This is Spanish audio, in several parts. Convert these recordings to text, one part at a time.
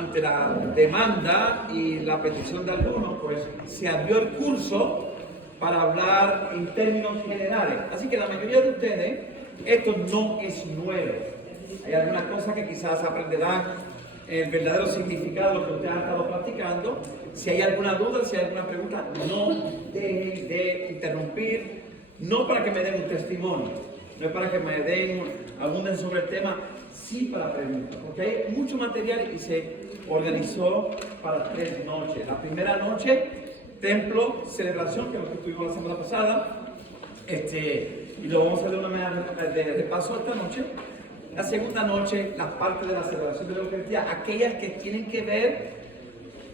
ante la demanda y la petición de algunos, pues se abrió el curso para hablar en términos generales. Así que la mayoría de ustedes, esto no es nuevo. Hay algunas cosas que quizás aprenderán el verdadero significado de lo que ustedes han estado practicando. Si hay alguna duda, si hay alguna pregunta, no dejen de interrumpir, no para que me den un testimonio, no es para que me den abunden sobre el tema, sí para preguntas, porque hay mucho material y se organizó para 3 noches. La primera noche, templo, celebración, que es lo que estuvimos la semana pasada, y lo vamos a hacer de una manera de repaso esta noche. La segunda noche, las partes de la celebración de la Eucaristía, aquellas que tienen que ver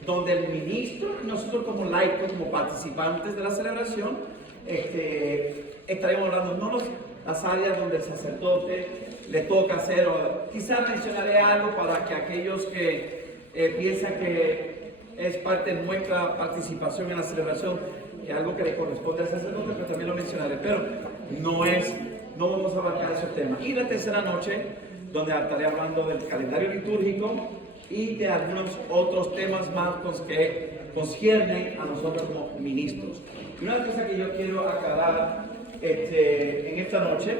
donde el ministro y nosotros como laicos, como participantes de la celebración, estaremos hablando no las áreas donde el sacerdote le toca hacer, o quizás mencionaré algo para que aquellos que piensan que es parte de nuestra participación en la celebración, que es algo que le corresponde al sacerdote, pero también lo mencionaré, pero no vamos a abarcar esos temas. Y la tercera noche, donde estaré hablando del calendario litúrgico y de algunos otros temas más que conciernen a nosotros como ministros. Y una cosa que yo quiero aclarar en esta noche,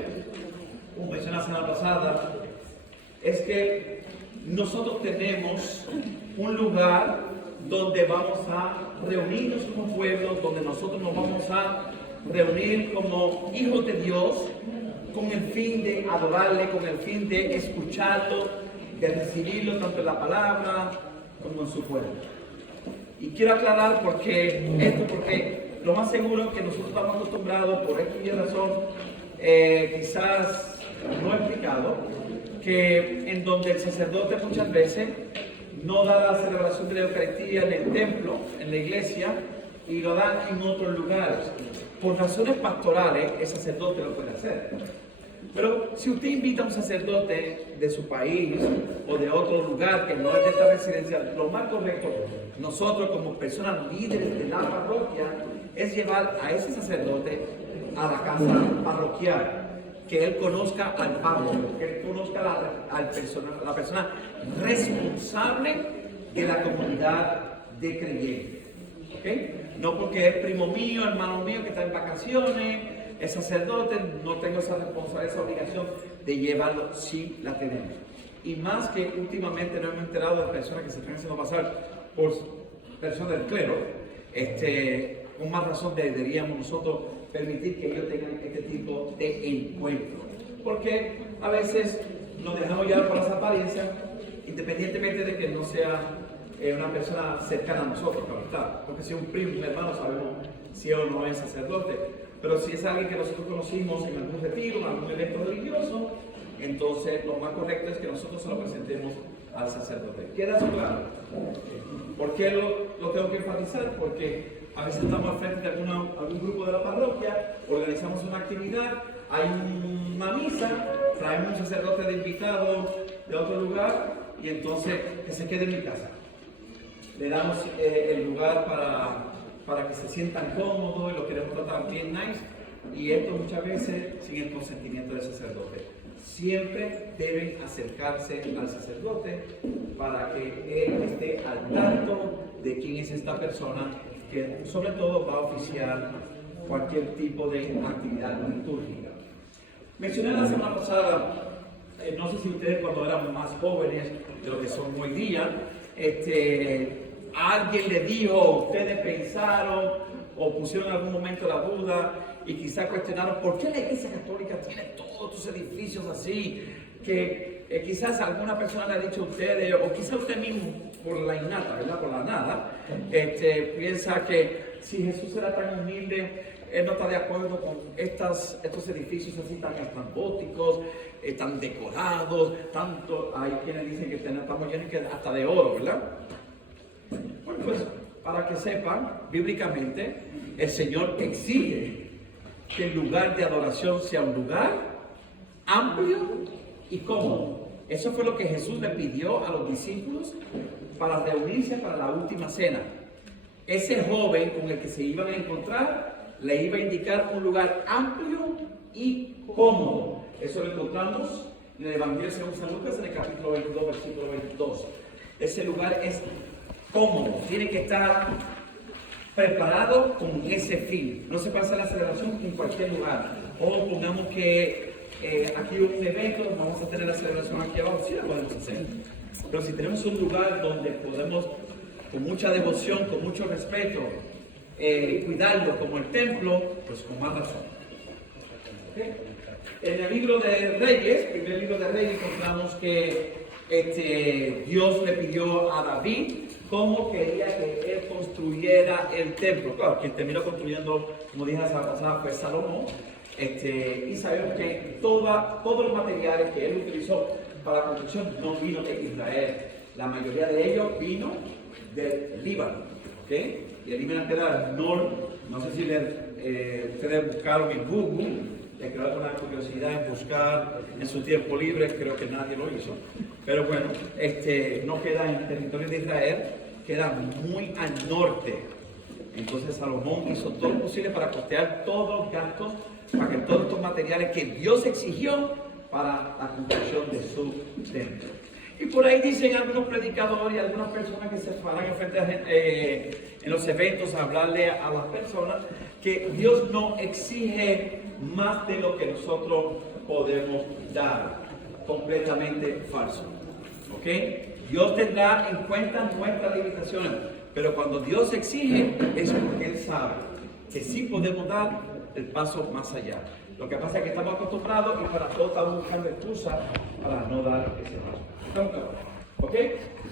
como mencioné la semana pasada, es que nosotros tenemos un lugar donde vamos a reunirnos como pueblo, donde nosotros nos vamos a reunir como hijos de Dios, con el fin de adorarle, con el fin de escucharlo, de recibirlo tanto en la palabra como en su pueblo. Y quiero aclarar porque lo más seguro es que nosotros estamos acostumbrados, por X y razón, quizás no explicado, que en donde el sacerdote muchas veces no da la celebración de la Eucaristía en el templo, en la iglesia, y lo dan en otros lugares. Por razones pastorales, el sacerdote lo puede hacer. Pero si usted invita a un sacerdote de su país o de otro lugar que no es de esta residencia, lo más correcto, nosotros como personas líderes de la parroquia, es llevar a ese sacerdote a la casa parroquial, que él conozca al párroco, que él conozca la persona responsable de la comunidad de creyentes. ¿Okay? No porque es primo mío, hermano mío que está en vacaciones, es sacerdote, no tengo esa responsabilidad, esa obligación de llevarlo, sí la tenemos. Y más que últimamente nos hemos enterado de personas que se están haciendo pasar por personas del clero, con más razón deberíamos nosotros permitir que ellos tengan este tipo de encuentro. Porque a veces nos dejamos llevar por las apariencias, independientemente de que no sea una persona cercana a nosotros, ¿verdad? Porque si es un primo, un hermano, sabemos si o no es sacerdote. Pero si es alguien que nosotros conocimos en algún retiro, en algún evento religioso, entonces lo más correcto es que nosotros se lo presentemos al sacerdote. ¿Queda eso claro? ¿Por qué lo tengo que enfatizar? Porque a veces estamos al frente de algún grupo de la parroquia, organizamos una actividad, hay una misa, traemos un sacerdote de invitado de otro lugar y entonces que se quede en mi casa. Le damos el lugar para que se sientan cómodos y lo queremos tratar bien nice, y esto muchas veces sin el consentimiento del sacerdote. Siempre deben acercarse al sacerdote para que él esté al tanto de quién es esta persona, que sobre todo va a oficiar cualquier tipo de actividad litúrgica. Mencioné la semana pasada, no sé si ustedes cuando éramos más jóvenes de lo que son hoy día, alguien le dijo, ustedes pensaron o pusieron en algún momento la duda y quizás cuestionaron por qué la Iglesia Católica tiene todos estos edificios así, que quizás alguna persona le ha dicho a ustedes, o quizás usted mismo por la innata, ¿verdad? Por la nada, piensa que si Jesús era tan humilde, él no está de acuerdo con estos edificios así tan estrambóticos, tan decorados, tanto, hay quienes dicen que estamos llenos hasta de oro, ¿verdad? Bueno, pues para que sepan, bíblicamente, el Señor exige que el lugar de adoración sea un lugar amplio y cómodo. Eso fue lo que Jesús le pidió a los discípulos para reunirse para la última cena. Ese joven con el que se iban a encontrar le iba a indicar un lugar amplio y cómodo. Eso lo encontramos en el Evangelio según San Lucas en el capítulo 22, versículo 22. ese lugar es cómodo, tiene que estar preparado con ese fin. No se puede hacer la celebración en cualquier lugar. O pongamos que aquí hubo un evento, vamos a tener la celebración aquí abajo, sí la podemos hacer. Pero si tenemos un lugar donde podemos, con mucha devoción, con mucho respeto, cuidarlo como el templo, pues con más razón. ¿Okay? En el libro de Reyes, primer libro de Reyes, encontramos que Dios le pidió a David cómo quería que él construyera el templo. Claro, quien terminó construyendo, como dije la semana pasada, fue Salomón. Y sabemos que todos los materiales que él utilizó para la construcción no vino de Israel. La mayoría de ellos vino del Líbano. ¿Okay? Y el Líbano queda al norte. No sé si ustedes buscaron en Google. Le quedó alguna curiosidad en buscar en su tiempo libre, creo que nadie lo hizo. Pero bueno, no queda en el territorio de Israel, queda muy al norte. Entonces Salomón hizo todo lo posible para costear todos los gastos, para que todos estos materiales que Dios exigió para la construcción de su templo. Y por ahí dicen algunos predicadores y algunas personas que se paran en los eventos a hablarle a las personas que Dios no exige más de lo que nosotros podemos dar. Completamente falso. ¿Ok? Dios tendrá en cuenta nuestras limitaciones, pero cuando Dios exige es porque Él sabe que sí podemos dar el paso más allá. Lo que pasa es que estamos acostumbrados y para todo estamos buscando excusas para no dar ese paso. ¿Ok?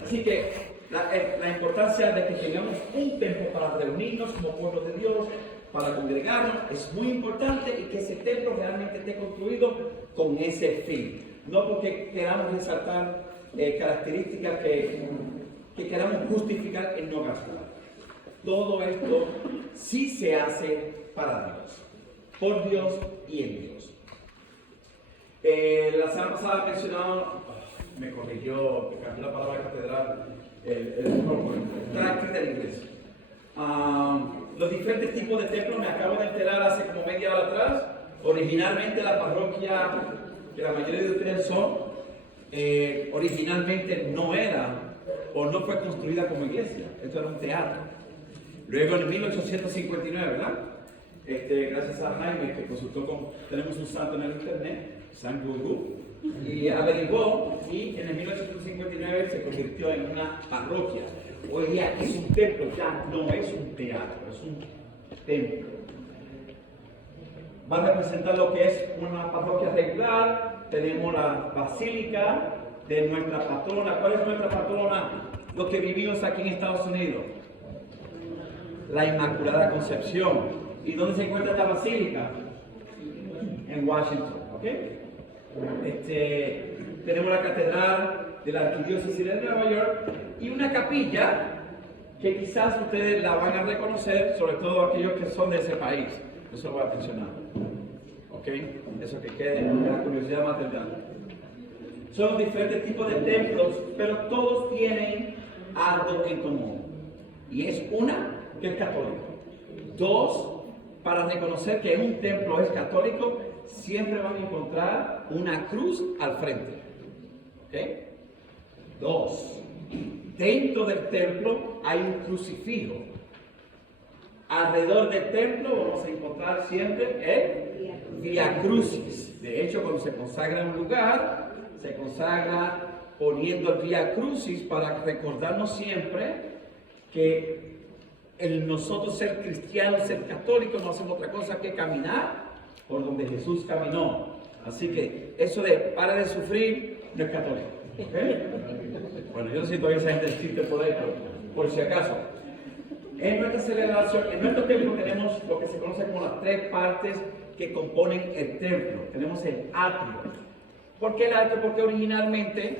Así que la importancia de que tengamos un templo para reunirnos como pueblo de Dios, para congregarnos, es muy importante y que ese templo realmente esté construido con ese fin. No porque queramos resaltar características que queramos justificar en no gastar. Todo esto sí se hace para Dios, por Dios y en Dios. La semana pasada mencionaba, me corrigió, me cambió la palabra catedral, el tracto de la iglesia. Los diferentes tipos de templos, me acabo de enterar hace como media hora atrás. Originalmente la parroquia que la mayoría de ustedes son, originalmente no era o no fue construida como iglesia. Esto era un teatro. Luego en 1859, ¿verdad? Gracias a Jaime que consultó con, tenemos un santo en el internet, San Google, y averiguó y en el 1859 se convirtió en una parroquia. Hoy día es un templo, ya no es un teatro, es un templo. Va a representar lo que es una parroquia regular. Tenemos la basílica de nuestra patrona. ¿Cuál es nuestra patrona? Los que vivimos aquí en Estados Unidos. La Inmaculada Concepción. ¿Y dónde se encuentra esta basílica? En Washington. ¿Ok? Tenemos la catedral de la Arquidiócesis de Nueva York y una capilla que quizás ustedes la van a reconocer, sobre todo aquellos que son de ese país. Eso lo voy a mencionar. ¿Ok? Eso que quede en la curiosidad material. Son diferentes tipos de templos, pero todos tienen algo en común. Y es una, que es católico. Dos, para reconocer que un templo es católico, siempre van a encontrar una cruz al frente. ¿Ok? Dos, dentro del templo hay un crucifijo. Alrededor del templo vamos a encontrar siempre el Via Crucis. De hecho, cuando se consagra un lugar, se consagra poniendo el Via Crucis para recordarnos siempre que nosotros ser cristianos, ser católicos, no hacemos otra cosa que caminar por donde Jesús caminó. Así que eso de para de sufrir no es católico. ¿Okay? Bueno, yo no sé si todavía esa gente existe por ahí, pero por si acaso. En nuestra celebración, en nuestro templo tenemos lo que se conoce como las tres partes que componen el templo. Tenemos el atrio. ¿Por qué el atrio? Porque originalmente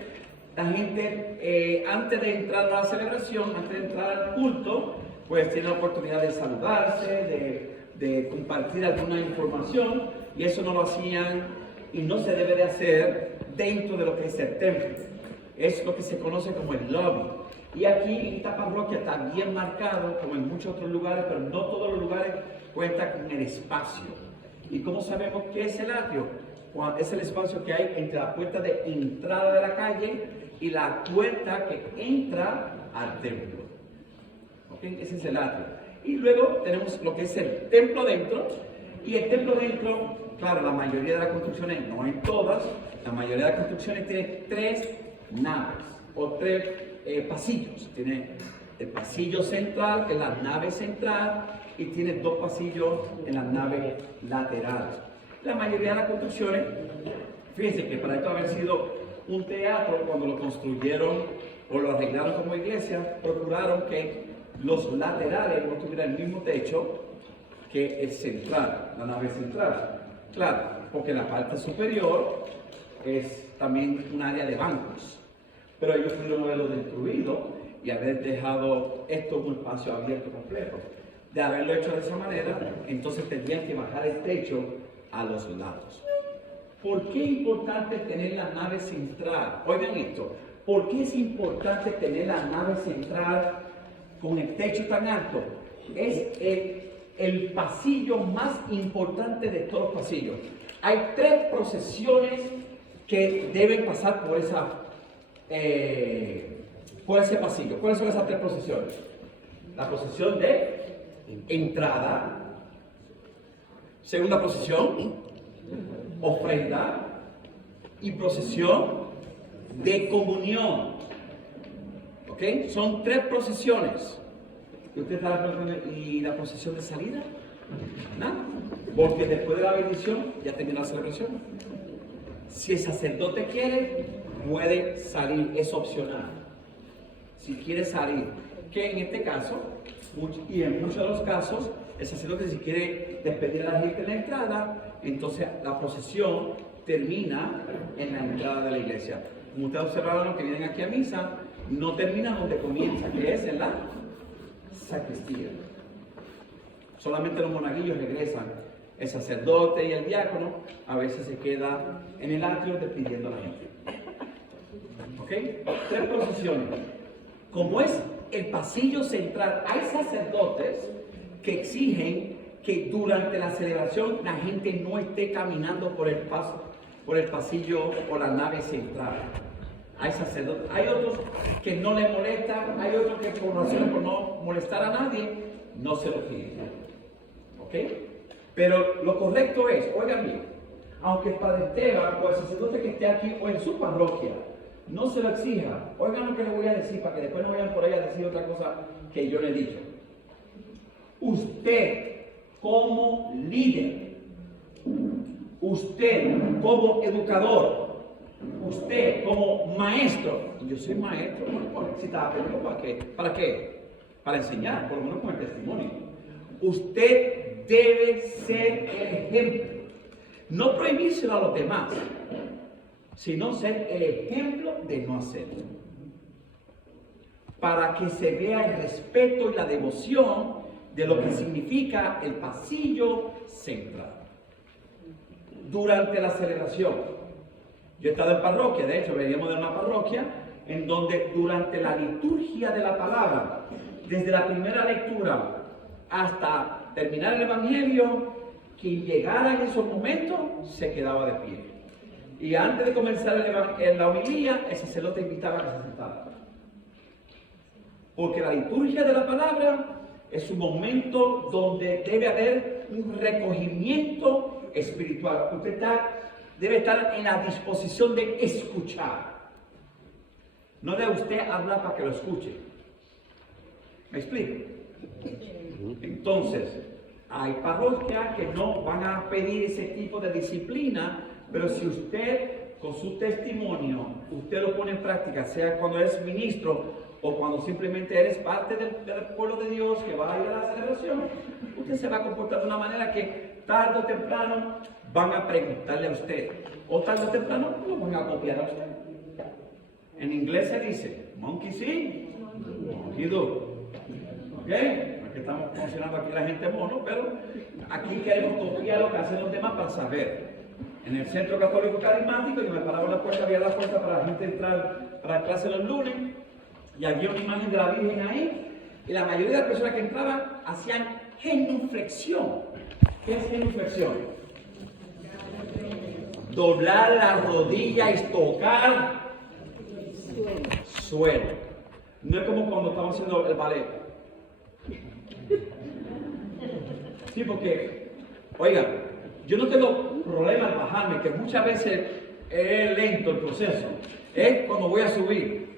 la gente, antes de entrar a la celebración, antes de entrar al culto, pues tiene la oportunidad de saludarse, de compartir alguna información, y eso no lo hacían y no se debe de hacer dentro de lo que es el templo. Es lo que se conoce como el lobby. Y aquí en esta parroquia está bien marcado, como en muchos otros lugares, pero no todos los lugares cuentan con el espacio. ¿Y cómo sabemos qué es el atrio? Es el espacio que hay entre la puerta de entrada de la calle y la puerta que entra al templo. ¿Okay? Ese es el atrio. Y luego tenemos lo que es el templo dentro, y el templo dentro, claro, la mayoría de las construcciones, no en todas, la mayoría de las construcciones tiene 3 naves o 3 pasillos. Tiene el pasillo central, que es la nave central, y tiene 2 pasillos en las naves laterales. La mayoría de las construcciones, fíjense que para esto haber sido un teatro, cuando lo construyeron o lo arreglaron como iglesia, procuraron que los laterales no tuvieran el mismo techo que el central, la nave central. Claro, porque la parte superior es también un área de bancos, pero ellos pudieron haberlo destruido y haber dejado esto un espacio abierto completo. De haberlo hecho de esa manera, entonces tendrían que bajar el techo a los lados. ¿Por qué es importante tener la nave central? Oigan esto, ¿por qué es importante tener la nave central con el techo tan alto? Es el pasillo más importante de todos los pasillos. Hay 3 procesiones que deben pasar por ese pasillo. ¿Cuáles son esas 3 procesiones? La procesión de entrada, segunda procesión, ofrenda, y procesión de comunión. ¿Ok? Son 3 procesiones. ¿Y usted está y la procesión de salida? Nada. Porque después de la bendición ya terminó la celebración. Si el sacerdote quiere, puede salir, es opcional. Si quiere salir, que en este caso, y en muchos de los casos, el sacerdote, si quiere despedir a la gente en la entrada, entonces la procesión termina en la entrada de la iglesia. Como ustedes observaron, los que vienen aquí a misa, no termina donde comienza, que es en la sacristía. Solamente los monaguillos regresan. El sacerdote y el diácono a veces se queda en el atrio despidiendo a la gente. ¿Ok? 3 procesiones. Como es el pasillo central, hay sacerdotes que exigen que durante la celebración la gente no esté caminando por el pasillo o la nave central. Hay sacerdotes, hay otros que no les molestan, hay otros que por no molestar a nadie, no se lo piden. ¿Ok? Pero lo correcto es, oigan bien, aunque el padre Esteban o el sacerdote que esté aquí o en su parroquia no se lo exija, oigan lo que les voy a decir para que después no vayan por ahí a decir otra cosa que yo le he dicho. Usted como líder, usted como educador, usted como maestro, yo soy maestro, bueno, si estaba aprendiendo, ¿para qué? ¿Para qué? Para enseñar, por lo menos con el testimonio. Usted debe ser el ejemplo, no prohibírselo a los demás, sino ser el ejemplo de no hacerlo. Para que se vea el respeto y la devoción de lo que significa el pasillo central. Durante la celebración, yo he estado en parroquia, de hecho veníamos de una parroquia en donde durante la liturgia de la palabra, desde la primera lectura hasta terminar el evangelio, quien llegara en esos momentos se quedaba de pie. Y antes de comenzar la homilía, el sacerdote invitaba a que se sentara. Porque la liturgia de la palabra es un momento donde debe haber un recogimiento espiritual. Usted debe estar en la disposición de escuchar. No de usted hablar para que lo escuche. ¿Me explico? Entonces, hay parroquias que no van a pedir ese tipo de disciplina, pero si usted, con su testimonio, usted lo pone en práctica, sea cuando es ministro o cuando simplemente eres parte del pueblo de Dios que va a ir a la celebración, usted se va a comportar de una manera que tarde o temprano van a preguntarle a usted, o tarde o temprano lo van a copiar a usted. En inglés se dice, monkey see, monkey do. ¿Ok? Porque estamos funcionando aquí la gente mono, pero aquí queremos copiar lo que hacen los demás para saber. En el Centro Católico Carismático, yo me paraba en la puerta, había la puerta para la gente entrar para la clase los lunes, y había una imagen de la Virgen ahí, y la mayoría de las personas que entraban hacían genuflexión. ¿Qué es genuflexión? Doblar la rodilla y tocar suelo. No es como cuando estamos haciendo el ballet. Sí, porque, oigan, yo no tengo problema al bajarme, que muchas veces es lento el proceso. Es cuando voy a subir.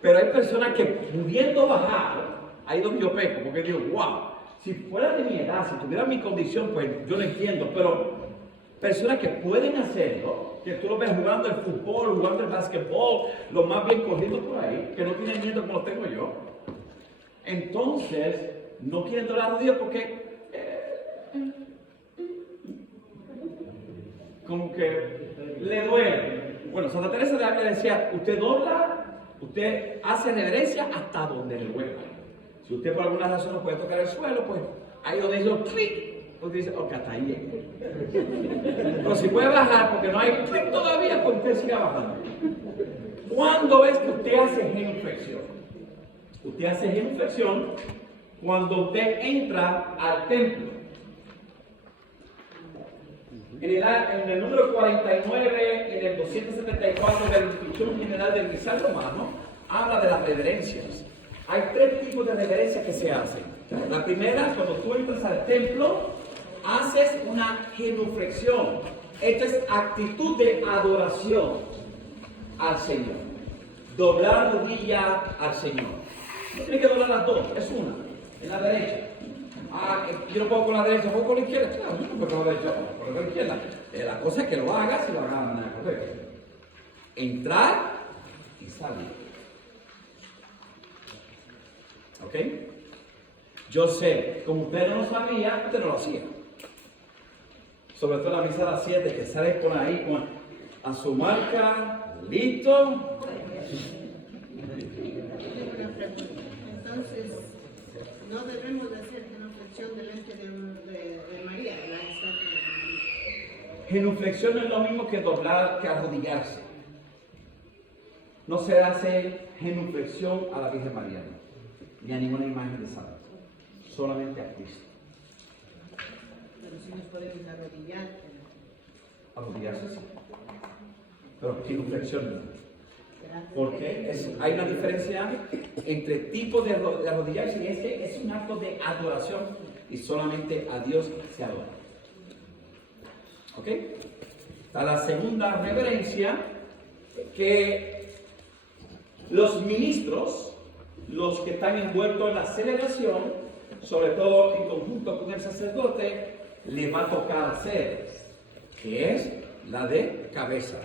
Pero hay personas que pudiendo bajar, ahí es donde yo peco, porque digo, wow, si fuera de mi edad, si tuviera mi condición, pues yo lo entiendo, pero personas que pueden hacerlo, que tú lo ves jugando el fútbol, jugando el básquetbol, lo más bien corriendo por ahí, que no tienen miedo como lo tengo yo, entonces no quieren doblar la rodilla porque como que le duele. Bueno, Santa Teresa de Ávila decía, usted dobla, usted hace reverencia hasta donde le duele. Si usted por alguna razón no puede tocar el suelo, pues ahí donde hizo clic, usted dice, ok, hasta ahí llegué. Pero si puede bajar porque no hay clic todavía, pues usted siga bajando. ¿Cuándo es que usted hace genuflexión? Usted hace genuflexión cuando usted entra al templo. En el número 49, en el 274 de la Instrucción General del Misal Romano, habla de las reverencias. Hay tres tipos de reverencias que se hacen. La primera, cuando tú entras al templo, haces una genuflexión. Esta es actitud de adoración al Señor. Doblar rodilla al Señor. No tiene que doblar las dos, es una, en la derecha. Yo no puedo con la derecha, puedo con la izquierda. Claro, yo no puedo con la derecha, puedo con la izquierda. La cosa es que lo hagas y lo hagas de manera correcta. Entrar y salir. ¿Ok? Yo sé, como usted no lo sabía, usted no lo hacía. Sobre todo la misa de las 7, que sale por ahí con a su marca, listo. Entonces, no debemos de hacer genuflexión delante de María, la estatua de María. Genuflexión no es lo mismo que doblar, que arrodillarse. No se hace genuflexión a la Virgen María, ni a ninguna imagen de santo, solamente a Cristo. Pero si nos podemos arrodillar. Arrodillarse sí, pero genuflexión no. Porque hay una diferencia entre tipos de arrodillarse y es que es un acto de adoración y solamente a Dios se adora. ¿Ok? Está la segunda reverencia, que los ministros, los que están envueltos en la celebración, sobre todo en conjunto con el sacerdote, les va a tocar hacer, que es la de cabeza.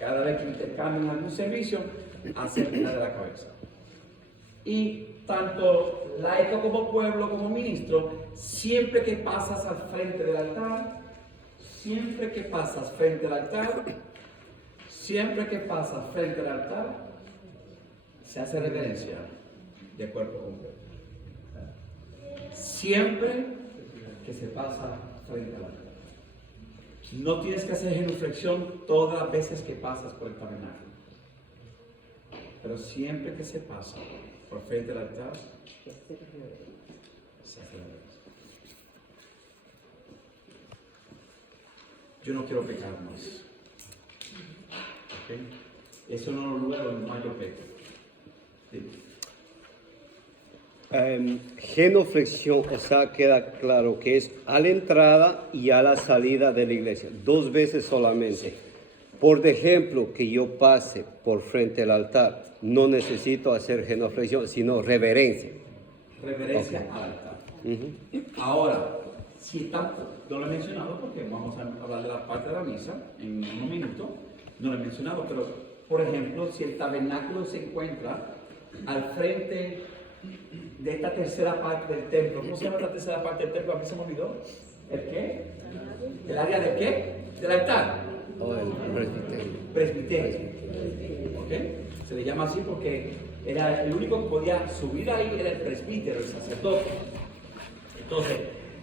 Cada vez que intercambian algún servicio, hacen la de la cabeza. Y tanto laico como pueblo, como ministro, siempre que pasas al frente del altar, siempre que pasas frente al altar, siempre que pasas frente al altar, se hace reverencia de cuerpo con cuerpo. Siempre que se pasa frente al altar. No tienes que hacer genuflexión todas las veces que pasas por el tabernáculo. Pero siempre que se pasa por frente al altar, se hace la reverencia. Yo no quiero pecar más. ¿Okay? Eso no es un lugar donde más yo peco. Sí. Genuflexión, o sea, queda claro que es a la entrada y a la salida de la iglesia, 2 veces solamente. Por ejemplo, que yo pase por frente al altar, no necesito hacer genuflexión, sino reverencia. Reverencia al altar. Ahora, si está, no lo he mencionado porque vamos a hablar de la parte de la misa en un minuto, no lo he mencionado, pero por ejemplo, si el tabernáculo se encuentra al frente de esta tercera parte del templo. ¿Cómo se llama la tercera parte del templo? A mí se me olvidó. ¿El qué? ¿El área de qué? Del altar. O el presbiterio. Presbiterio. ¿Ok? Se le llama así porque era el único que podía subir ahí, era el presbítero, el sacerdote. Entonces,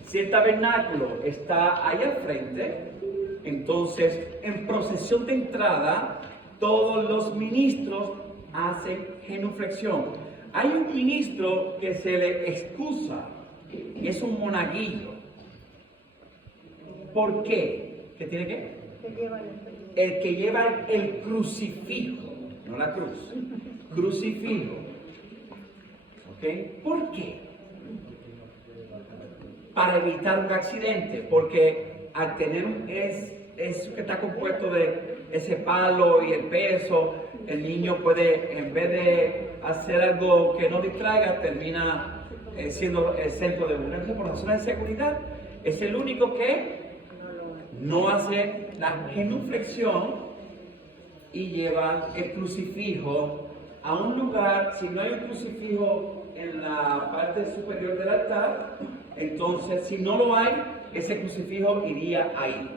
si el tabernáculo está ahí al frente, entonces en procesión de entrada, todos los ministros hacen genuflexión. Hay un ministro que se le excusa, es un monaguillo. ¿Por qué? ¿Qué tiene que? El que lleva el crucifijo. no la cruz. Crucifijo. ¿Ok? ¿Por qué? Para evitar un accidente, porque al tener es que está compuesto de ese palo y el peso, el niño puede, en vez de hacer algo que no distraiga, termina siendo el centro de burla. Entonces, por razones de seguridad, es el único que no hace la genuflexión y lleva el crucifijo a un lugar. Si no hay un crucifijo en la parte superior del altar, entonces si no lo hay, ese crucifijo iría ahí,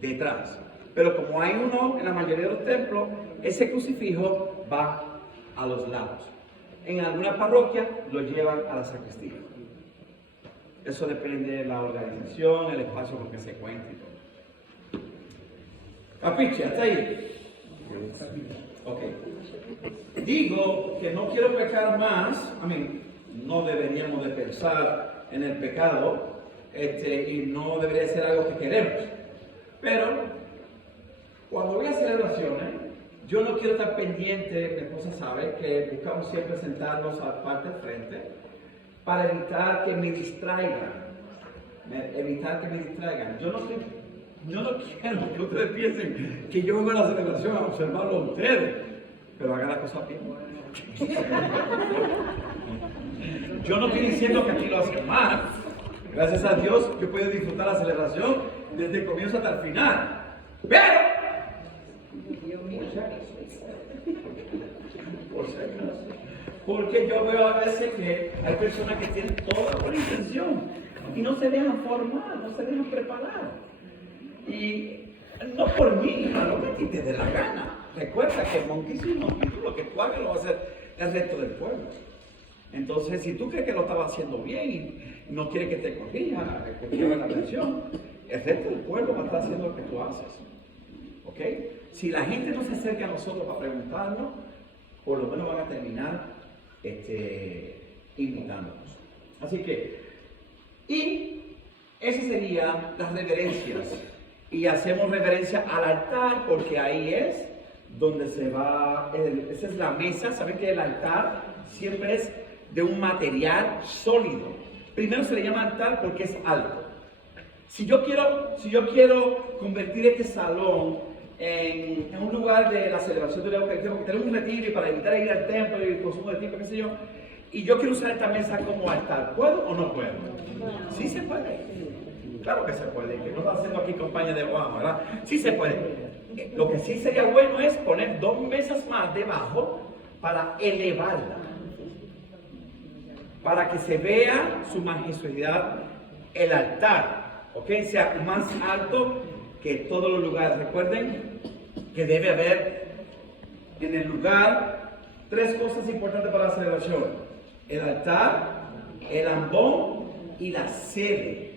detrás. Pero como hay uno en la mayoría de los templos, ese crucifijo va a los lados. En alguna parroquia lo llevan a la sacristía. Eso depende de la organización, el espacio con que se cuente y todo. Capiche, hasta ahí. Ok. Digo que no quiero pecar más. No deberíamos de pensar en el pecado, y no debería ser algo que queremos. Pero cuando voy a celebraciones, yo no quiero estar pendiente. Mi esposa sabe que buscamos siempre sentarnos a la parte del frente para evitar que me distraigan. Yo no quiero que ustedes piensen que yo vengo a la celebración a observarlo a ustedes, pero hagan la cosa bien. Yo no estoy diciendo que aquí lo hacen mal. Gracias a Dios yo puedo disfrutar la celebración desde el comienzo hasta el final. Pero, por si acaso, porque yo veo a veces que hay personas que tienen toda buena intención y no se dejan formar, no se dejan preparar. Y no por mí, no me quites de la gana. Recuerda que Monkey sí, Monkey, lo que tú hagas lo va a hacer el resto del pueblo. Entonces, si tú crees que lo estaba haciendo bien y no quieres que te corrija, que te lleve la atención, el resto del pueblo va a estar haciendo lo que tú haces. ¿Ok? Si la gente no se acerca a nosotros para preguntarnos, por lo menos van a terminar imitándonos. Así que, y esas serían las reverencias. Y hacemos reverencia al altar porque ahí es donde se va, esa es la mesa. Saben que el altar siempre es de un material sólido. Primero se le llama altar porque es alto. Si yo quiero convertir este salón en un lugar de la celebración de la Eucaristía, porque tenemos un retiro y para evitar ir al templo y el consumo de tiempo, qué sé yo, y yo quiero usar esta mesa como altar, ¿puedo o no puedo? Sí se puede. Claro que se puede, que no está haciendo aquí campaña de Obama, ¿verdad? Sí se puede. Lo que sí sería bueno es poner 2 mesas más debajo para elevarla, para que se vea su majestuosidad el altar, ¿ok? Sea más alto que todos los lugares. Recuerden que debe haber en el lugar 3 cosas importantes para la celebración: el altar, el ambón y la sede.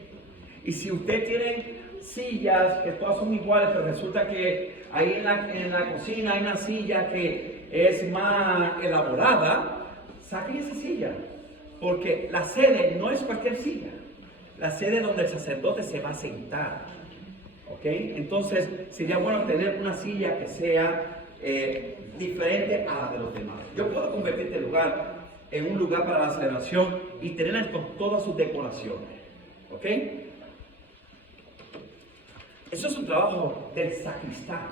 Y si usted tiene sillas que todas son iguales, pero resulta que ahí en la cocina hay una silla que es más elaborada, saquen esa silla, porque la sede no es cualquier silla. La sede es donde el sacerdote se va a sentar. ¿Ok? Entonces sería bueno tener una silla que sea diferente a la de los demás. Yo puedo convertir este lugar en un lugar para la celebración y tenerla con todas sus decoraciones. ¿Ok? Eso es un trabajo del sacristán.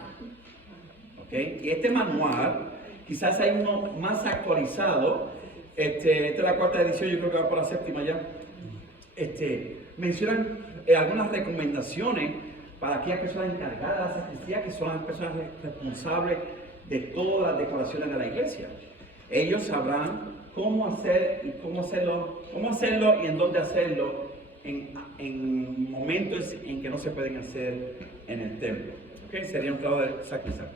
¿Ok? Y este manual, quizás hay uno más actualizado. Esta es la 4ª edición, yo creo que va por la 7ª ya. Mencionan algunas recomendaciones para aquellas personas encargadas de la sacristía, que son las personas responsables de todas las decoraciones de la iglesia. Ellos sabrán cómo hacer y cómo hacerlo y en dónde hacerlo en momentos en que no se pueden hacer en el templo. ¿Okay? Sería un trabajo de sacristán.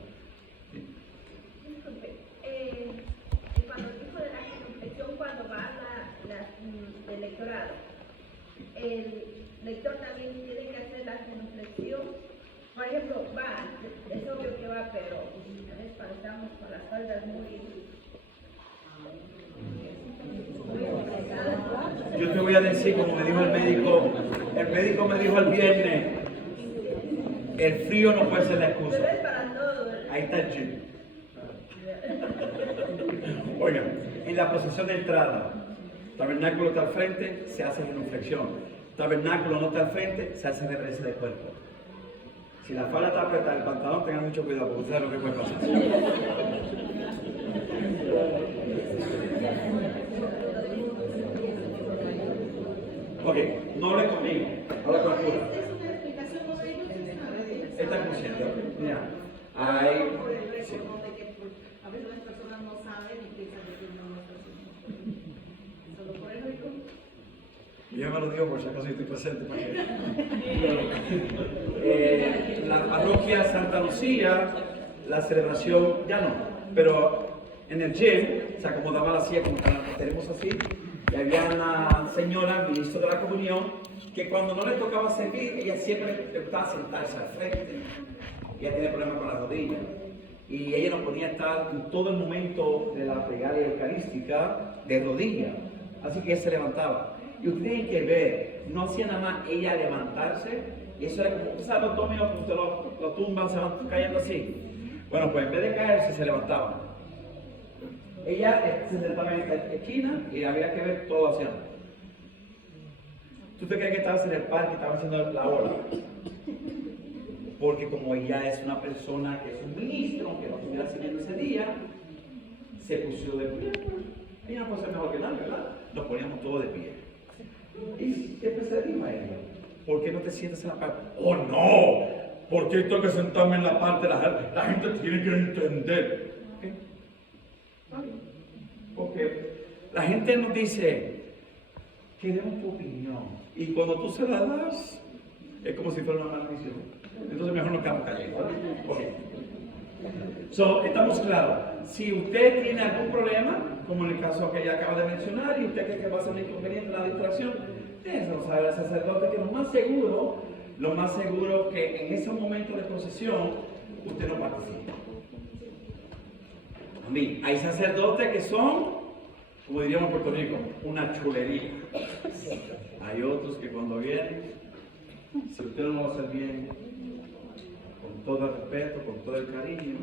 Disculpe, cuando dijo de la genuflexión, cuando va el lectorado, el lector también tiene que hacer la genuflexión. Por ejemplo, es obvio que va, pero a veces cuando estamos con las faldas muy Yo te voy a decir, como me dijo el médico me dijo el viernes, el frío no puede ser la excusa. pero es para todo. Ahí está el chip. Oigan, en la procesión de entrada, tabernáculo está al frente, se hace genuflexión. Tabernáculo no está al frente, se hace reverencia de cuerpo. Si la falda está apretada el pantalón, tengan mucho cuidado, porque ustedes saben lo que puede pasar. Ok, no hable conmigo, habla con el cura. Es una explicación, no hay muchas. Está consciente, ok. Mira, hay. Sí. A veces las personas no saben y piensan que no lo están haciendo. Solo por eso digo. Yo me lo digo por si acaso estoy presente. La parroquia Santa Lucía, la celebración ya no, pero en el gym se acomodaba la silla como la tenemos así, y había una señora, ministro de la comunión, que cuando no le tocaba servir, ella siempre le gustaba sentarse al frente. Ella tiene problemas con las rodillas. Y ella no podía estar en todo el momento de la plegaria eucarística de rodillas. Así que ella se levantaba. Y ustedes tienen que ver, no hacía nada más ella levantarse, y eso era como, ¿sabes? Los domingos, como usted lo tumban, se van cayendo así. Bueno, pues en vez de caerse, se levantaban. Ella se sentaba en esta esquina y había que ver todo hacia adelante. ¿Tú te crees que estabas en el parque y estabas haciendo la hora? Porque como ella es una persona que es un ministro, aunque no estuviera sirviendo ese día, se puso de pie. Ella no puede ser mejor que nadie, ¿verdad? Nos poníamos todos de pie. Y siempre se dijo a ella, ¿por qué no te sientas en la parte? ¡Oh, no! ¿Por qué tengo que sentarme en la parte? La gente tiene que entender. ¿Okay? Porque la gente nos dice, queremos tu opinión. Y cuando tú se la das, es como si fuera una maldición. Entonces mejor nos quedamos callados. Okay. So, estamos claros. Si usted tiene algún problema, como en el caso que ella acaba de mencionar, y usted cree que va a ser un inconveniente en la distracción, déjenos saber al sacerdote que lo más seguro que en ese momento de procesión usted no participe. A mí, hay sacerdotes que son, como diríamos en Puerto Rico, una chulería. Hay otros que cuando vienen, si usted no lo va a hacer bien, con todo el respeto, con todo el cariño.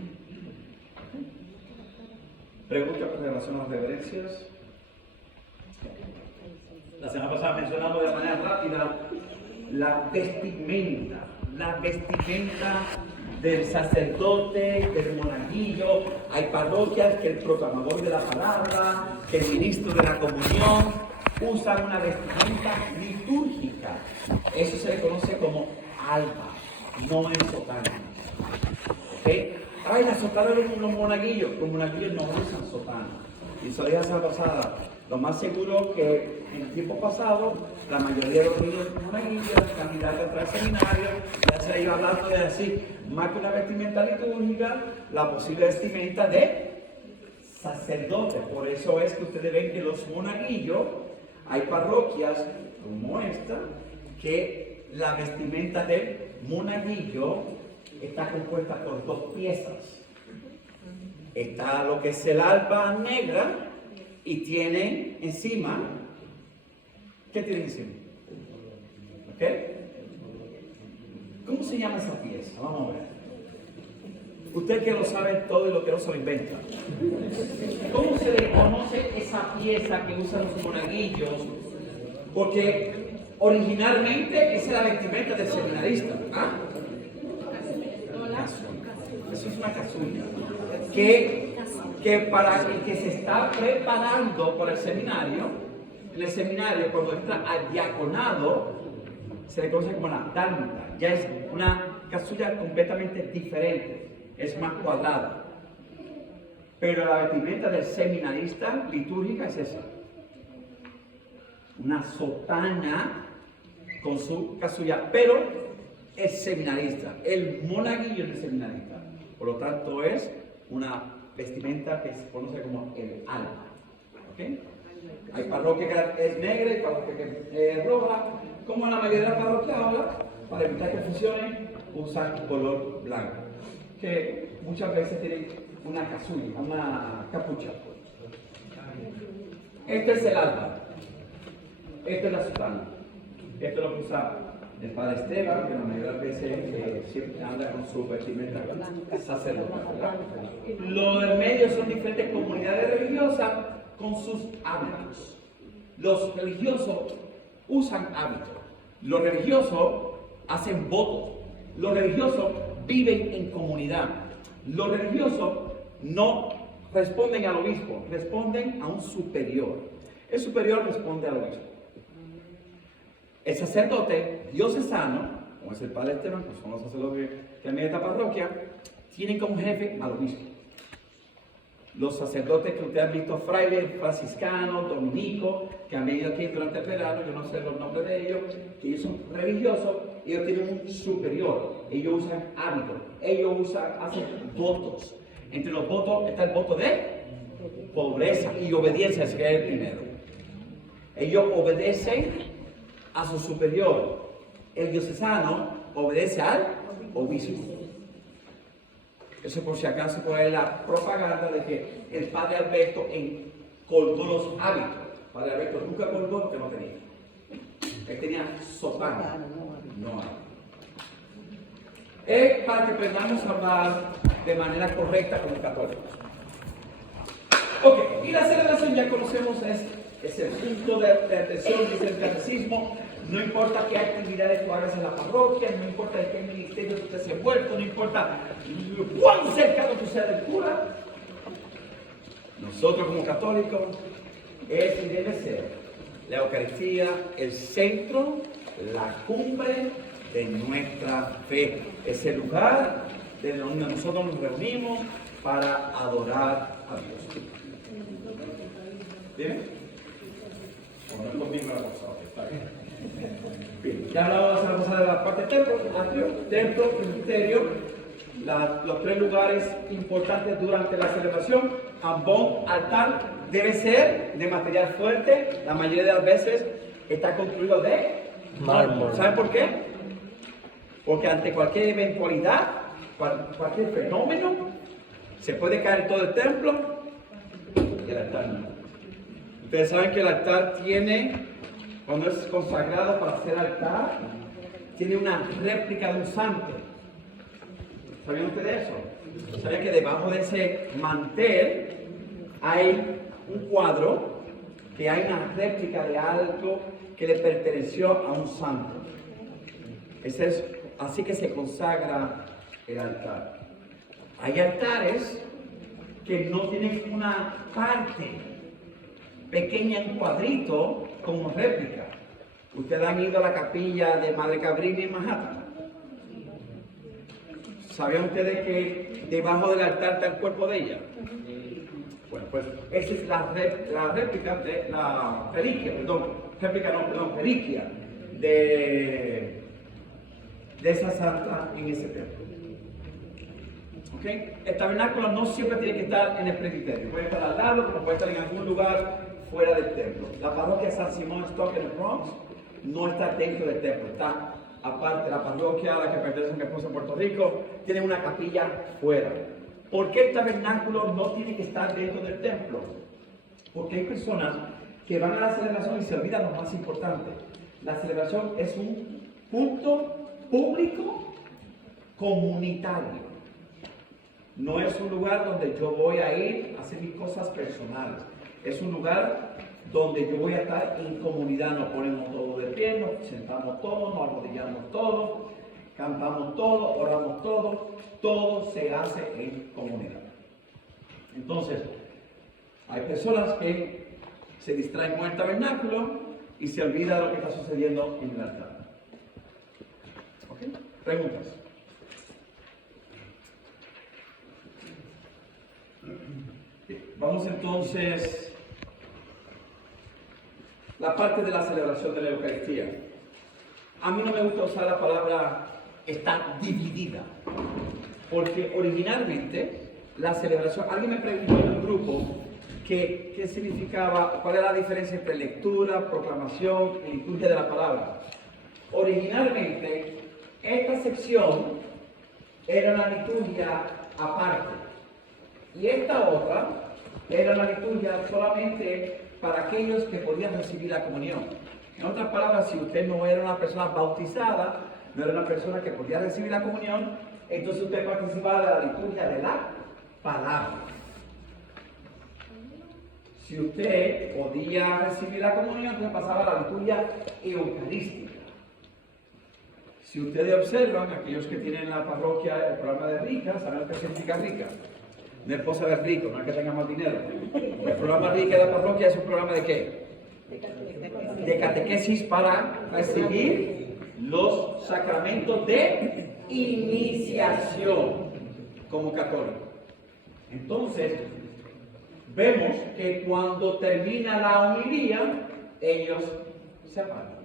Pregunta con relación a las reverencias. La semana pasada mencionamos de manera rápida la vestimenta del sacerdote, del monaguillo. Hay parroquias que el proclamador de la palabra, que el ministro de la comunión usan una vestimenta litúrgica. Eso se le conoce como alba, no en sotana. ¿Okay? Ay, la sotana de los monaguillos. Los monaguillos no usan sotana. Y eso ya se ha pasado. Lo más seguro que en el tiempo pasado, la mayoría de los niños monaguillos, candidatos para el seminario, ya se iba hablando de así, más que una vestimenta litúrgica, la posible vestimenta de sacerdote. Por eso es que ustedes ven que los monaguillos, hay parroquias como esta, que la vestimenta del monaguillo está compuesta por dos piezas. Está lo que es el alba negra y tiene encima, ¿qué tiene encima? ¿Ok? ¿Cómo se llama esa pieza? Vamos a ver. Usted que lo sabe todo y lo que no se lo inventa. ¿Cómo se le conoce esa pieza que usan los monaguillos? Porque originalmente esa es la vestimenta del seminarista. ¿Ah? Eso es una casulla. Que para el que se está preparando para el seminario, en el seminario cuando entra al diaconado, se le conoce como la dálmita. Ya es una casulla completamente diferente, es más cuadrada. Pero la vestimenta del seminarista litúrgica es esa. Una sotana con su casulla, pero es seminarista. El monaguillo es seminarista. Por lo tanto, es una vestimenta que se conoce como el alba. ¿Okay? Hay parroquia que es negra y parroquia que es roja. Como la mayoría de las parroquias ahora, para evitar que fusionen, usan color blanco. Que muchas veces tienen una casulla, una capucha. Este es el alba. Esta es la sotana. Esto es lo que usa el padre Esteban, que la mayoría de las veces siempre anda con su vestimenta sacerdotal, ¿verdad? Lo del medio son diferentes comunidades religiosas con sus hábitos. Los religiosos usan hábitos. Los religiosos hacen votos. Los religiosos viven en comunidad. Los religiosos no responden al obispo, responden a un superior. El superior responde al obispo. El sacerdote diocesano, como es el padre Esteban, que son los sacerdotes que han de esta parroquia, tienen como jefe al obispo. Los sacerdotes que ustedes han visto, frailes, franciscanos, dominicos, que han venido aquí durante el verano, yo no sé los nombres de ellos, que ellos son religiosos, ellos tienen un superior, ellos usan hábitos, ellos hacen votos. Entre los votos está el voto de pobreza y obediencia, ese que es el primero. Ellos obedecen a su superior. El diocesano obedece al obispo. Eso por si acaso puede la propaganda de que el padre Alberto colgó los hábitos. El padre Alberto nunca colgó lo que no tenía. Él tenía sotana, no hábitos. Es para que aprendamos a hablar de manera correcta como católicos. Ok, y la celebración ya conocemos es el punto de atención, dice el catecismo. No importa qué actividades tú hagas en la parroquia, no importa de qué ministerio tú estés envuelto, no importa cuán cercano tú seas del cura. Nosotros como católicos es y debe ser la Eucaristía el centro, la cumbre de nuestra fe. Es el lugar de donde nosotros nos reunimos para adorar a Dios. ¿Bien? No es conmigo la cosa, está bien. Bien, ya hablamos de la cosa de la parte templo, atrio, templo, presbiterio, los tres lugares importantes durante la celebración. Ambón, altar, debe ser de material fuerte, la mayoría de las veces está construido de mármol. ¿Saben por qué? Porque ante cualquier eventualidad, cualquier fenómeno, se puede caer todo el templo y el altar no. Ustedes saben que el altar tiene, cuando es consagrado para ser altar, tiene una réplica de un santo. ¿Sabían ustedes eso? ¿Sabían que debajo de ese mantel hay un cuadro, que hay una réplica de algo que le perteneció a un santo? Así que se consagra el altar. Hay altares que no tienen una parte pequeña en cuadrito como réplica. Ustedes han ido a la capilla de Madre Cabrini en Manhattan. ¿Sabían ustedes que debajo del altar está el cuerpo de ella? Bueno, pues esa es la réplica de la reliquia, reliquia de esa santa en ese templo. ¿Okay? El tabernáculo no siempre tiene que estar en el presbiterio, puede estar al lado, pero puede estar en algún lugar fuera del templo. La parroquia San Simón Stock en el Bronx no está dentro del templo, está aparte. La parroquia a la que pertenece mi esposa en Puerto Rico tiene una capilla fuera. ¿Por qué el tabernáculo no tiene que estar dentro del templo? Porque hay personas que van a la celebración y se olvidan lo más importante. La celebración es un punto público comunitario. No es un lugar donde yo voy a ir a hacer mis cosas personales. Es un lugar donde yo voy a estar en comunidad. Nos ponemos todos de pie, nos sentamos todos, nos arrodillamos todos, cantamos todos, oramos todos. Todo se hace en comunidad. Entonces, hay personas que se distraen con el tabernáculo y se olvida de lo que está sucediendo en el altar. ¿Ok? ¿Preguntas? Bien, vamos entonces a la parte de la celebración de la Eucaristía. A mí no me gusta usar la palabra está dividida, porque originalmente la celebración, alguien me preguntó en un grupo qué significaba, cuál era la diferencia entre lectura, proclamación y liturgia de la palabra. Originalmente, esta sección era una liturgia aparte, y esta otra era la liturgia solamente para aquellos que podían recibir la comunión. En otras palabras, si usted no era una persona bautizada, no era una persona que podía recibir la comunión, entonces usted participaba de la liturgia de la palabra. Si usted podía recibir la comunión, entonces pasaba a la liturgia eucarística. Si ustedes observan, aquellos que tienen en la parroquia el programa de rica, saben lo que significa rica. No es cosa de rico, no es que tenga más dinero. El programa rica de la parroquia es un programa de qué? De catequesis para recibir los sacramentos de iniciación como católico. Entonces, vemos que cuando termina la homilía, ellos se apartan.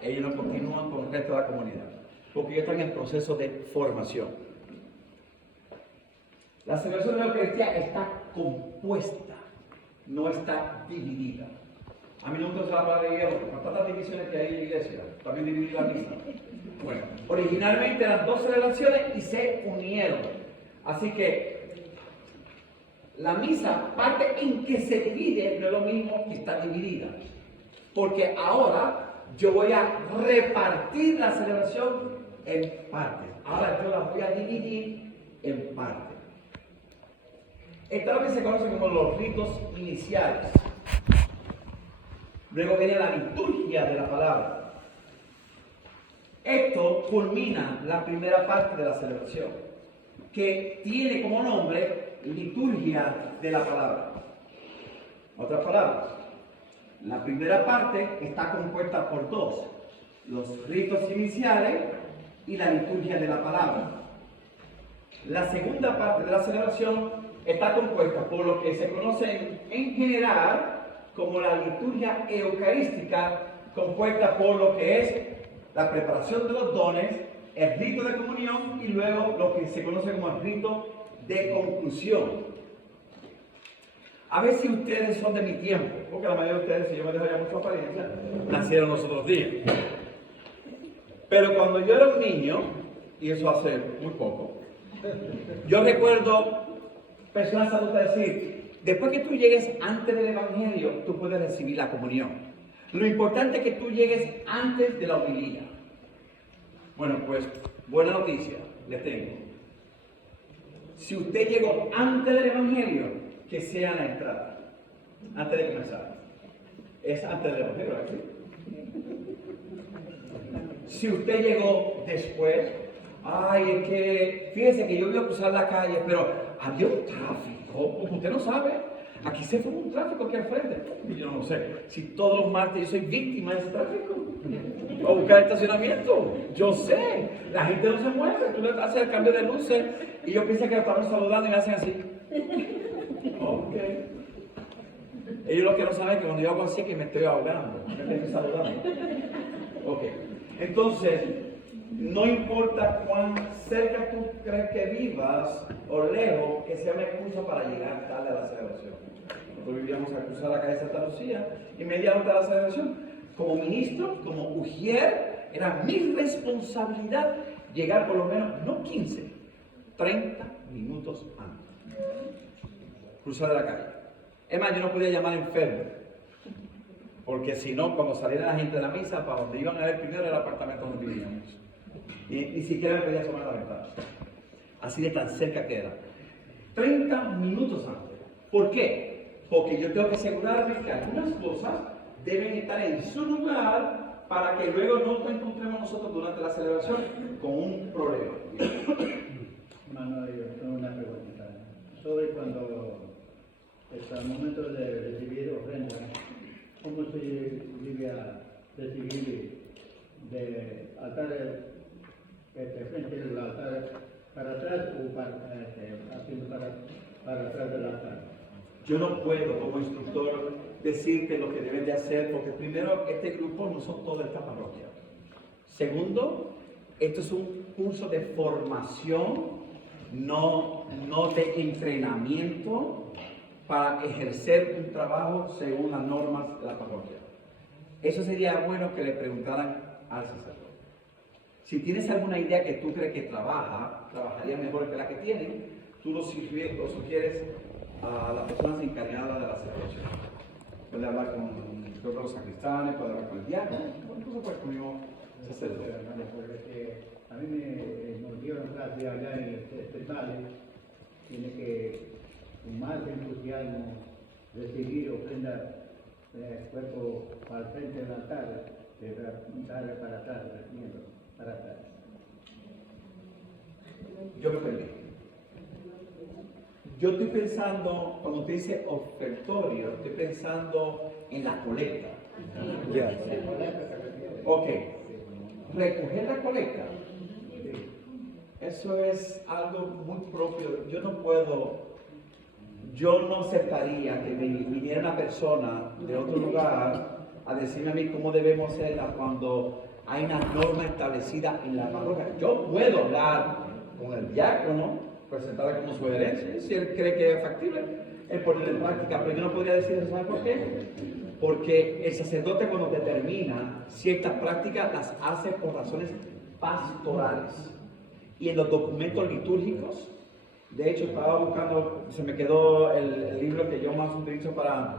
Ellos no continúan con el resto de la comunidad, porque ellos están en proceso de formación. La celebración de la Eucaristía está compuesta, no está dividida. A mí no me gusta la palabra dividida, porque con tantas divisiones que hay en la iglesia, también dividir la misa. Bueno, originalmente eran dos celebraciones y se unieron. Así que la misa, parte en que se divide, no es lo mismo que está dividida. Porque ahora yo voy a repartir la celebración en partes. Ahora yo la voy a dividir en partes. Esto es lo que se conoce como los ritos iniciales. Luego viene la liturgia de la palabra. Esto culmina la primera parte de la celebración, que tiene como nombre liturgia de la palabra. Otras palabras, la primera parte está compuesta por dos: los ritos iniciales y la liturgia de la palabra. La segunda parte de la celebración está compuesta por lo que se conoce en general como la liturgia eucarística, compuesta por lo que es la preparación de los dones, el rito de comunión y luego lo que se conoce como el rito de conclusión. A ver si ustedes son de mi tiempo, porque la mayoría de ustedes, si yo me dejaría mucho apariencia, nacieron los otros días. Pero cuando yo era un niño, y eso hace muy poco, yo recuerdo personas adultas decir: después que tú llegues antes del Evangelio, tú puedes recibir la comunión. Lo importante es que tú llegues antes de la homilía. Bueno, pues, buena noticia les tengo. Si usted llegó antes del Evangelio, que sea la entrada, antes de comenzar. Es antes del Evangelio, ¿verdad? Si usted llegó después, ay, es que, fíjese que yo iba a cruzar la calle, pero había un tráfico, como usted no sabe. Aquí se fue un tráfico aquí al frente. Y yo no sé, si todos los martes yo soy víctima de ese tráfico. O buscar estacionamiento. Yo sé, la gente no se mueve. Tú le haces el cambio de luces y yo pienso que lo estamos saludando y me hacen así. Ok. Ellos lo que no saben es que cuando yo hago así que me estoy ahogando. Me estoy saludando. Ok. Entonces, no importa cuán cerca tú crees que vivas o lejos, que sea una excusa para llegar tarde a la celebración. Nosotros vivíamos a cruzar la calle Santa Lucía y media hora de la celebración. Como ministro, como ujier, era mi responsabilidad llegar por lo menos, no 15, 30 minutos antes. Cruzar la calle. Es más, yo no podía llamar enfermo. Porque si no, cuando saliera la gente de la misa, para donde iban a ver primero era el apartamento donde vivíamos. Y ni siquiera me podía asomar a la ventana. Así de tan cerca que era. 30 minutos antes. ¿Por qué? Porque yo tengo que asegurarme que algunas cosas deben estar en su lugar para que luego no nos encontremos nosotros durante la celebración con un problema. Hermano, yo tengo una preguntita. Sobre cuando es al momento de recibir ofrenda, ¿cómo se vive a recibir de altares frente del altar para atrás o haciendo para atrás del altar? Yo no puedo como instructor decirte lo que deben de hacer, porque primero, este grupo no son todos de esta parroquia. Segundo, esto es un curso de formación, no de entrenamiento para ejercer un trabajo según las normas de la parroquia. Eso sería bueno que le preguntaran al sacerdote. Si tienes alguna idea que tú crees que trabajaría mejor que la que tienen, tú lo sugieres a las personas encargadas de la celebración. Puede hablar con creo que los sacristanes, puede hablar con el diácono, incluso pues con el mismo sacerdote. A mí nos dieron clase allá en especiales, tiene que con más entusiasmo recibir ofrendas cuerpo al frente del altar, darle para atrás, recibiendo para atrás. Yo me perdí. Yo estoy pensando, cuando te dice ofertorio, estoy pensando en la colecta. Ya. Ok. Recoger la colecta. Eso es algo muy propio. Yo no aceptaría que me viniera una persona de otro lugar a decirme a mí cómo debemos hacerla cuando hay una norma establecida en la parroquia. Yo puedo hablar con el diácono, presentarle como sugerencia, si él cree que es factible, él ponerle en práctica, pero yo no podría decir eso, ¿sabes por qué? Porque el sacerdote cuando determina ciertas prácticas las hace por razones pastorales. Y en los documentos litúrgicos, de hecho estaba buscando, se me quedó el libro que yo más utilizo para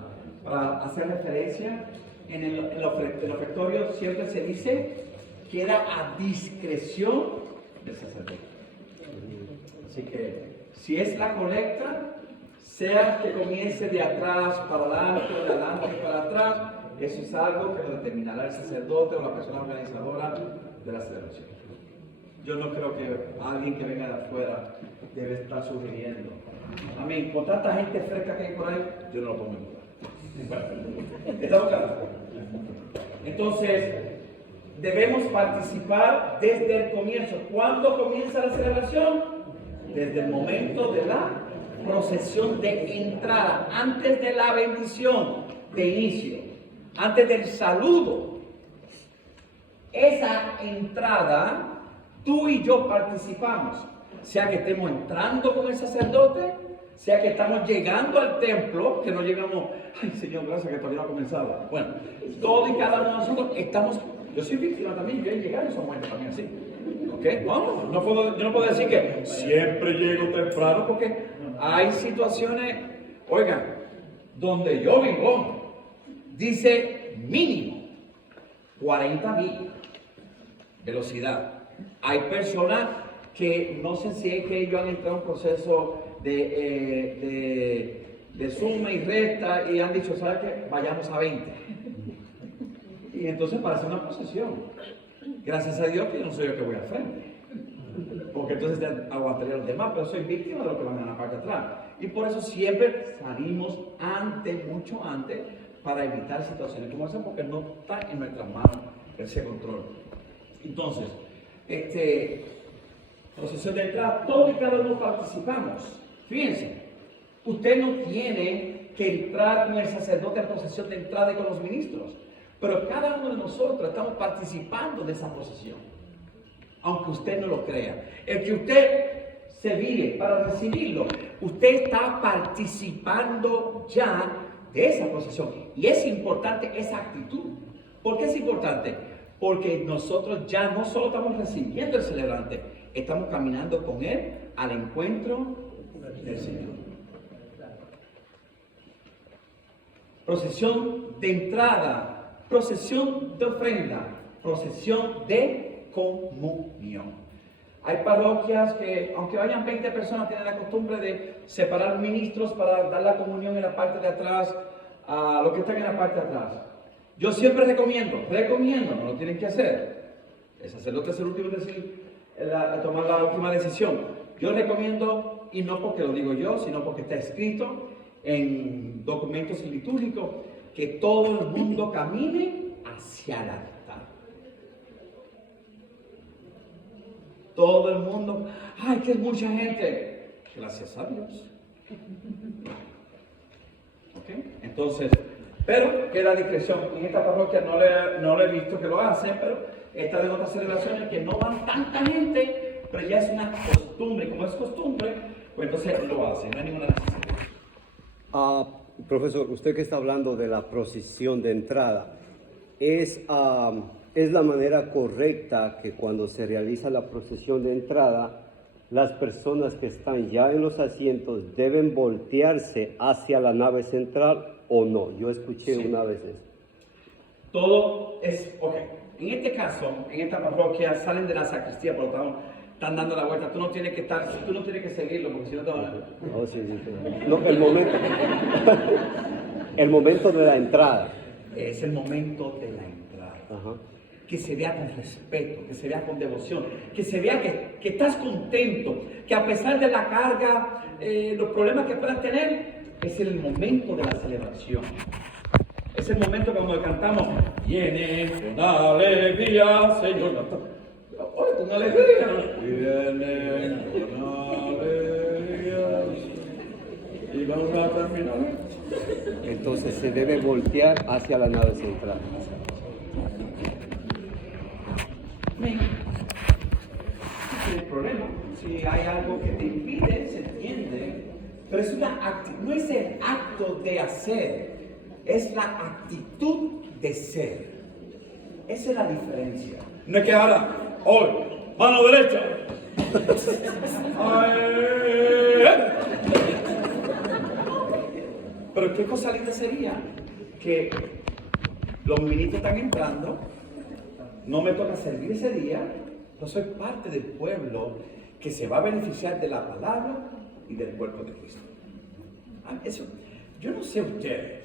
hacer referencia, en el ofertorio siempre se dice que era a discreción del sacerdote. Así que si es la colecta, sea que comience de atrás para adelante, de adelante para atrás, eso es algo que lo determinará el sacerdote o la persona organizadora de la celebración. Yo no creo que alguien que venga de afuera debe estar sugiriendo. A mí, con tanta gente fresca que hay por ahí, yo no lo pongo en duda. Bueno, ¿estamos claros? Entonces, debemos participar desde el comienzo. ¿Cuándo comienza la celebración? Desde el momento de la procesión de entrada, antes de la bendición de inicio, antes del saludo. Esa entrada, tú y yo participamos, sea que estemos entrando con el sacerdote, sea que estamos llegando al templo, que no llegamos, ay Señor, gracias que todavía no ha comenzado. Bueno, todos y cada uno de nosotros estamos, yo soy víctima también, yo he llegado en esos momentos también así. ¿Ok? Vamos, yo no puedo decir que siempre llego temprano, porque hay situaciones, oigan, donde yo vivo, dice mínimo 40 millas velocidad. Hay personas que no sé si es que ellos han entrado en un proceso de suma y resta y han dicho, ¿sabes qué? Vayamos a 20. Y entonces para hacer una procesión. Gracias a Dios que yo no soy yo que voy al frente. Porque entonces aguantaría a los demás, pero soy víctima de lo que van en la parte de atrás. Y por eso siempre salimos antes, mucho antes, para evitar situaciones como esa, porque no está en nuestras manos ese control. Entonces, procesión de entrada, todos y cada uno participamos. Fíjense, usted no tiene que entrar con el sacerdote en procesión de entrada y con los ministros, pero cada uno de nosotros estamos participando de esa procesión, aunque usted no lo crea. El que usted se vire para recibirlo, usted está participando ya de esa procesión. Y es importante esa actitud. ¿Por qué es importante? Porque nosotros ya no solo estamos recibiendo el celebrante, estamos caminando con él al encuentro del Señor. Procesión de entrada, procesión de ofrenda, procesión de comunión. Hay parroquias que, aunque vayan 20 personas, tienen la costumbre de separar ministros para dar la comunión en la parte de atrás a los que están en la parte de atrás. Yo siempre recomiendo, no lo tienen que hacer. El sacerdote es el último en tomar la última decisión. Yo recomiendo, y no porque lo digo yo, sino porque está escrito en documentos litúrgicos, que todo el mundo camine hacia el altar. Todo el mundo, ay, que es mucha gente. Gracias a Dios. ¿Ok? Entonces, pero queda discreción. En esta parroquia no le he visto que lo hacen, pero esta de otras celebraciones que no van tanta gente, pero ya es una costumbre. Como es costumbre, pues entonces lo hacen, no hay ninguna necesidad. Profesor, usted que está hablando de la procesión de entrada, ¿es la manera correcta que cuando se realiza la procesión de entrada, las personas que están ya en los asientos deben voltearse hacia la nave central o no? Yo escuché Sí. una vez eso. Todo es, ok. En este caso, en esta parroquia, salen de la sacristía, por lo tanto, están dando la vuelta. Tú no tienes que seguirlo, porque si no te van a... Oh, sí, sí, sí. No, el momento de la entrada. Es el momento de la entrada. Ajá. Que se vea con respeto, que se vea con devoción, que se vea que estás contento, que a pesar de la carga, los problemas que puedas tener, es el momento de la celebración. Es el momento cuando cantamos, viene con alegría, Señor. Oye, con alegría. Viene con alegría. Y vamos a terminar. Entonces se debe voltear hacia la nave central. Ese es el problema. Si hay algo que te impide, se entiende. Pero es no es el acto de hacer, es la actitud de ser. Esa es la diferencia. No es que ahora, hoy, mano derecha. Pero qué cosa linda sería que los ministros están entrando, no me toca servir ese día, yo soy parte del pueblo que se va a beneficiar de la palabra y del cuerpo de Cristo. Eso, yo no sé ustedes,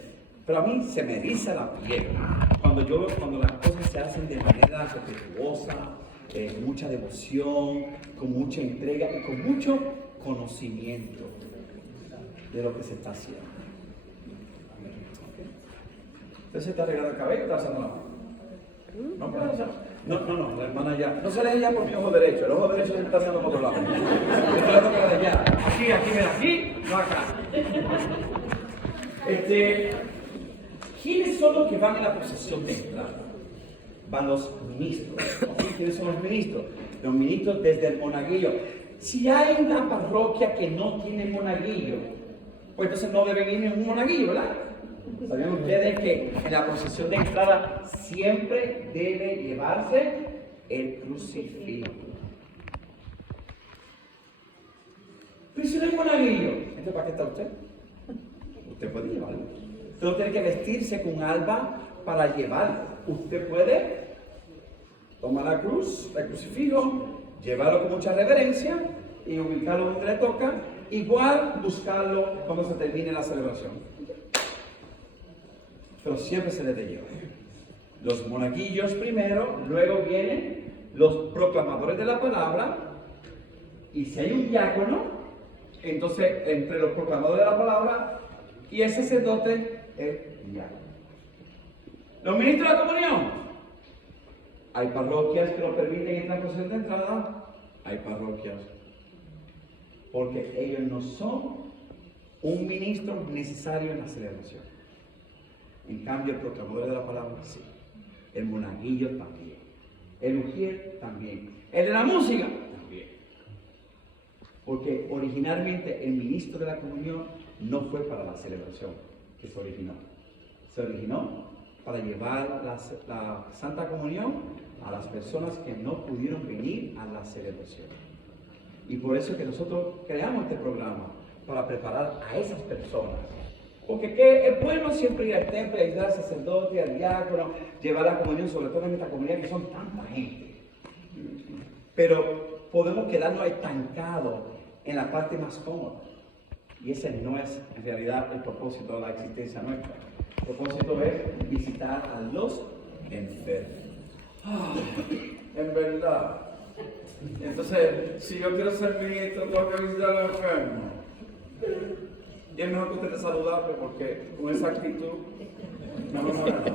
pero a mí se me eriza la piel cuando las cosas se hacen de manera respetuosa, con mucha devoción, con mucha entrega y con mucho conocimiento de lo que se está haciendo. ¿Usted se está arreglando el cabello o está haciendo la mano? No, la hermana ya. No se le ya por mi ojo derecho. El ojo derecho se está haciendo por otro lado. Esto le toca de allá. Aquí, no acá. ¿Quiénes son los que van en la procesión de entrada? Van los ministros. ¿Quiénes son los ministros? Los ministros desde el monaguillo. Si hay una parroquia que no tiene monaguillo, pues entonces no deben ir en un monaguillo, ¿verdad? ¿Sabían ustedes que en la procesión de entrada siempre debe llevarse el crucifijo? Pero si no hay monaguillo, ¿entonces para qué está usted? Usted puede llevarlo. Usted no tiene que vestirse con alba para llevarlo. Usted puede tomar la cruz, el crucifijo, llevarlo con mucha reverencia y ubicarlo donde le toca, igual buscarlo cuando se termine la celebración. Pero siempre se debe llevar. Los monaguillos primero, luego vienen los proclamadores de la palabra, y si hay un diácono, entonces entre los proclamadores de la palabra y el sacerdote, el diácono. Los ministros de la comunión. Hay parroquias que lo permiten en la procesión de entrada, hay parroquias, porque ellos no son un ministro necesario en la celebración. En cambio, el proclamador de la palabra, sí. El monaguillo también. El ujier también. El de la música también. Porque originalmente el ministro de la comunión no fue para la celebración que se originó. Se originó para llevar la Santa Comunión a las personas que no pudieron venir a la celebración. Y por eso es que nosotros creamos este programa, para preparar a esas personas. Porque es bueno siempre ir al templo, ayudar al sacerdote, al diácono, llevar la comunión, sobre todo en esta comunidad que son tanta gente. Pero podemos quedarnos estancados en la parte más cómoda. Y ese no es en realidad el propósito de la existencia nuestra. El propósito es visitar a los enfermos. En verdad. Entonces, si yo quiero ser ministro, tengo que visitar a los enfermos. Y es mejor que usted esté saludable, porque con esa actitud no mejora nada.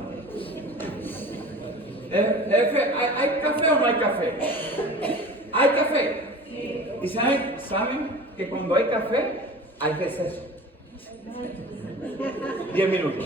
¿Hay café o no hay café? ¿Hay café? ¿Y saben que cuando hay café, hay receso? 10 minutos.